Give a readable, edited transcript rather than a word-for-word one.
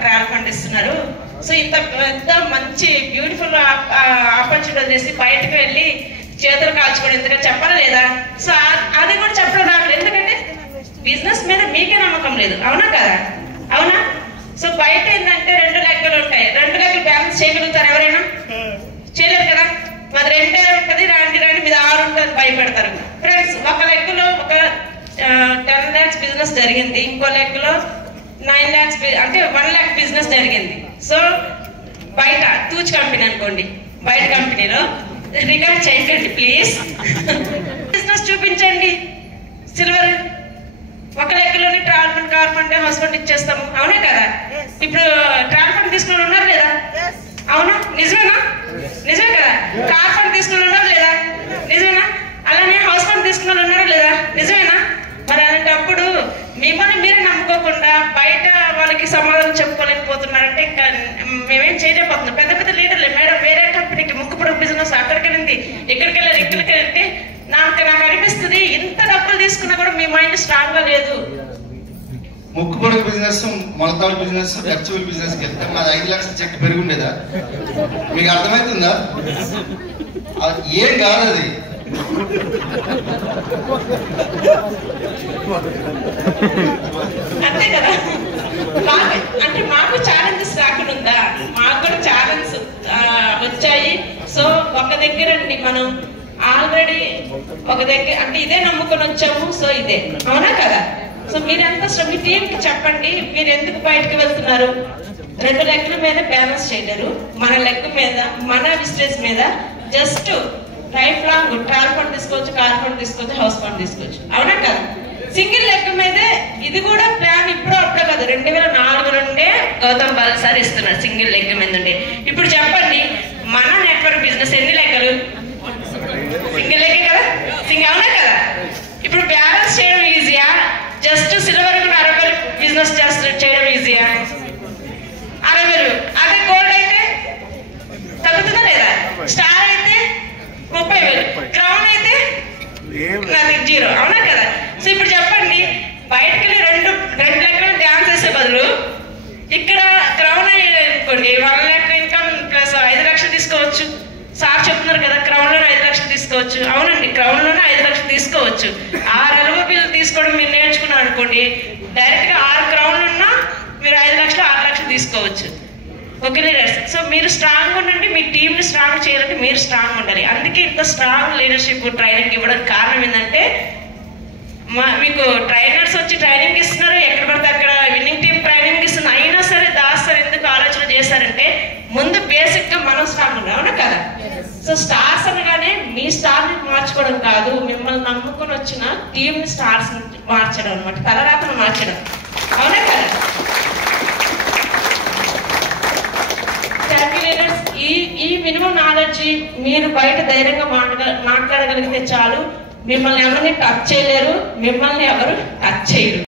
Travel fund ఇస్తున్నారు. So ఇంత పెద్ద మంచి బ్యూటిఫుల్ ఆపర్చునిటీ చేసి బయటకు వెళ్ళి చేతులు కాల్చుకోవడం ఎందుకంటే చెప్పాలా లేదా? సో అది కూడా చెప్పడం రావట్లేదు, ఎందుకంటే బిజినెస్ మీద మీకే నమ్మకం లేదు. అవునా కదా? అవునా? సో బయట ఏంటంటే 2 లెక్కలు ఉంటాయి, 2 లెక్కలు బ్యాలెన్స్ చేయగలుగుతారు ఎవరైనా? చేయలేరు కదా. మరి 2 ఉంటుంది, రాండి మీద 6 ఉంటుంది, భయపెడతారు. ఫ్రెండ్స్, ఒక లెక్కలో ఒక 10 lakhs బిజినెస్ జరిగింది, ఇంకో లెక్కలో 9 lakhs అంటే 1 lakh బిజినెస్ జరిగింది. సో బయట తూచ్ కంపెనీ అనుకోండి, బయట కంపెనీలో రికార్డ్ చేయకండి ప్లీజ్. బిజినెస్ చూపించండి. సిల్వర్ ఒక లెక్కలోనే travel fund, car fund, house fund ఇచ్చేస్తాము. అవునా కదా? ఇప్పుడు ట్రావెల్ ఫండ్ తీసుకుని ఉన్నారు లేదా? అవునా? నిజమేనా? నిజమే కదా? కార్ ఫండ్ తీసుకుని ఉన్నారు లేదా? నిజమేనా? అలానే హౌస్ ఫండ్ తీసుకున్న ఉన్నారా లేదా? నిజమేనా? మరి అలాంటప్పుడు మిమ్మల్ని మీరే నమ్ముకోకుండా బయట వాళ్ళకి సమాధానం చెప్పుకోలేకపోతున్నారంటే ఇంకా మేమేం చేయలేకపోతున్నాం. పెద్ద పెద్ద లీడర్లే, మేడం వేరే కంపెనీకి ముక్కుపుడు బిజినెస్ అక్కడికి వెళ్ళింది, ఇక్కడికి వెళ్తే నాకు అనిపిస్తుంది ఇంత డబ్బులు తీసుకున్నా కూడా మీ మైండ్ స్ట్రాంగ్ గా లేదు. ముక్కుపొడుగు బిజినెస్, మొలతాడు బిజినెస్, ఖర్చుల బిజినెస్ కి వెళ్తే మాది 5 లక్షల చెక్ పెరుగుండేదా? మీకు అర్థమవుతుందా? ఏం కాదు అది. అంతే కదా? అంటే మాకు ఛాలెంజెస్ రాకుండా మాకు కూడా ఛాలెంజ్ వచ్చాయి. సో ఒక దగ్గర మనం ఆల్రెడీ ఒక దగ్గర అంటే ఇదే నమ్ముకొని వచ్చాము. సో ఇదే, అవునా కదా? సో మీరంతా మీ టీంకి చెప్పండి, మీరు ఎందుకు బయటకు వెళ్తున్నారు? 2 లెక్కల మీద బ్యాలెన్స్ చేయలేరు, మన లెక్క మీద, మన బిజినెస్ మీద just life long travel fund తీసుకోవచ్చు, కార్ ఫండ్ తీసుకోవచ్చు, హౌస్ ఫండ్ తీసుకోవచ్చు. అవునా కదా? సింగిల్ లెక్క మీదే ఇది కూడా ప్లాన్ ఇప్పుడు అప్పుడే కదా, 2004 నుండే గౌతమ్ బాల్ సార్ ఇస్తున్నారు సింగిల్ లెక్క మీద ఉండే. ఇప్పుడు చెప్పండి, మన నెట్వర్క్ బిజినెస్ ఎన్ని లెక్కలు? సింగిల్ లెక్క కదా? అవునా కదా? ఇప్పుడు బ్యాలెన్స్ చేయడం ఈజీయా? జస్ట్ సిల్వర్ 60,000 బిజినెస్ చేయడం ఈజీయా? 60,000. అదే గోల్డ్ అయితే తగ్గుతుందా లేదా? స్టార్ అయితే 30,000, క్రౌన్ అయితే నాది 0. అవునా కదా? సో ఇప్పుడు చెప్పండి, బయటకు వెళ్ళి 2 లెక్కలు డ్యాన్స్ చేసే బదులు ఇక్కడ క్రౌన్ అనుకోండి 1 lakh ఇన్కమ్ ప్లస్ 5 లక్షలు తీసుకోవచ్చు. సార్ చెప్తున్నారు కదా, క్రౌన్ లోనే 5 లక్షలు తీసుకోవచ్చు. అవునండి, క్రౌన్ లోనే 5 లక్షలు తీసుకోవచ్చు. 6 అలుగు బిల్లు తీసుకోవడం మీరు నేర్చుకున్నారు అనుకోండి, డైరెక్ట్ గా 6 క్రౌన్లు ఉన్నా మీరు 5 లక్షలు 6 లక్షలు తీసుకోవచ్చు. ఓకే లీడర్స్, సో మీరు స్ట్రాంగ్ ఉండండి, మీ టీమ్ ని స్ట్రాంగ్ చేయాలంటే మీరు స్ట్రాంగ్ ఉండాలి. అందుకే ఇంత స్ట్రాంగ్ లీడర్షిప్ ట్రైనింగ్ ఇవ్వడానికి కారణం ఏంటంటే, మీకు ట్రైనర్స్ వచ్చి ట్రైనింగ్ ఇస్తున్నారు, ఎక్కడ పడితే అక్కడ విన్నింగ్ టీమ్ ట్రైనింగ్ ఇస్తున్నారు. అయినా సరే దాస్తారు ఎందుకు ఆలోచన చేశారంటే, ముందు బేసిక్ గా మనం స్ట్రాంగ్ ఉన్నాం. అవునా కదా? సో స్టార్స్ అనగానే మీ స్టార్ ని మార్చుకోవడం కాదు, మిమ్మల్ని నమ్ముకొని వచ్చిన టీమ్ ని స్టార్స్ మార్చడం అనమాట, తలరాతను మార్చడం. అవునా కదా? ఈ మినిమం నాలెడ్జ్ మీరు బయట ధైర్యంగా మాట్లాడగలిగితే చాలు. మిమ్మల్ని ఎవరిని టచ్ చేయలేరు, మిమ్మల్ని ఎవరు టచ్ చేయరు.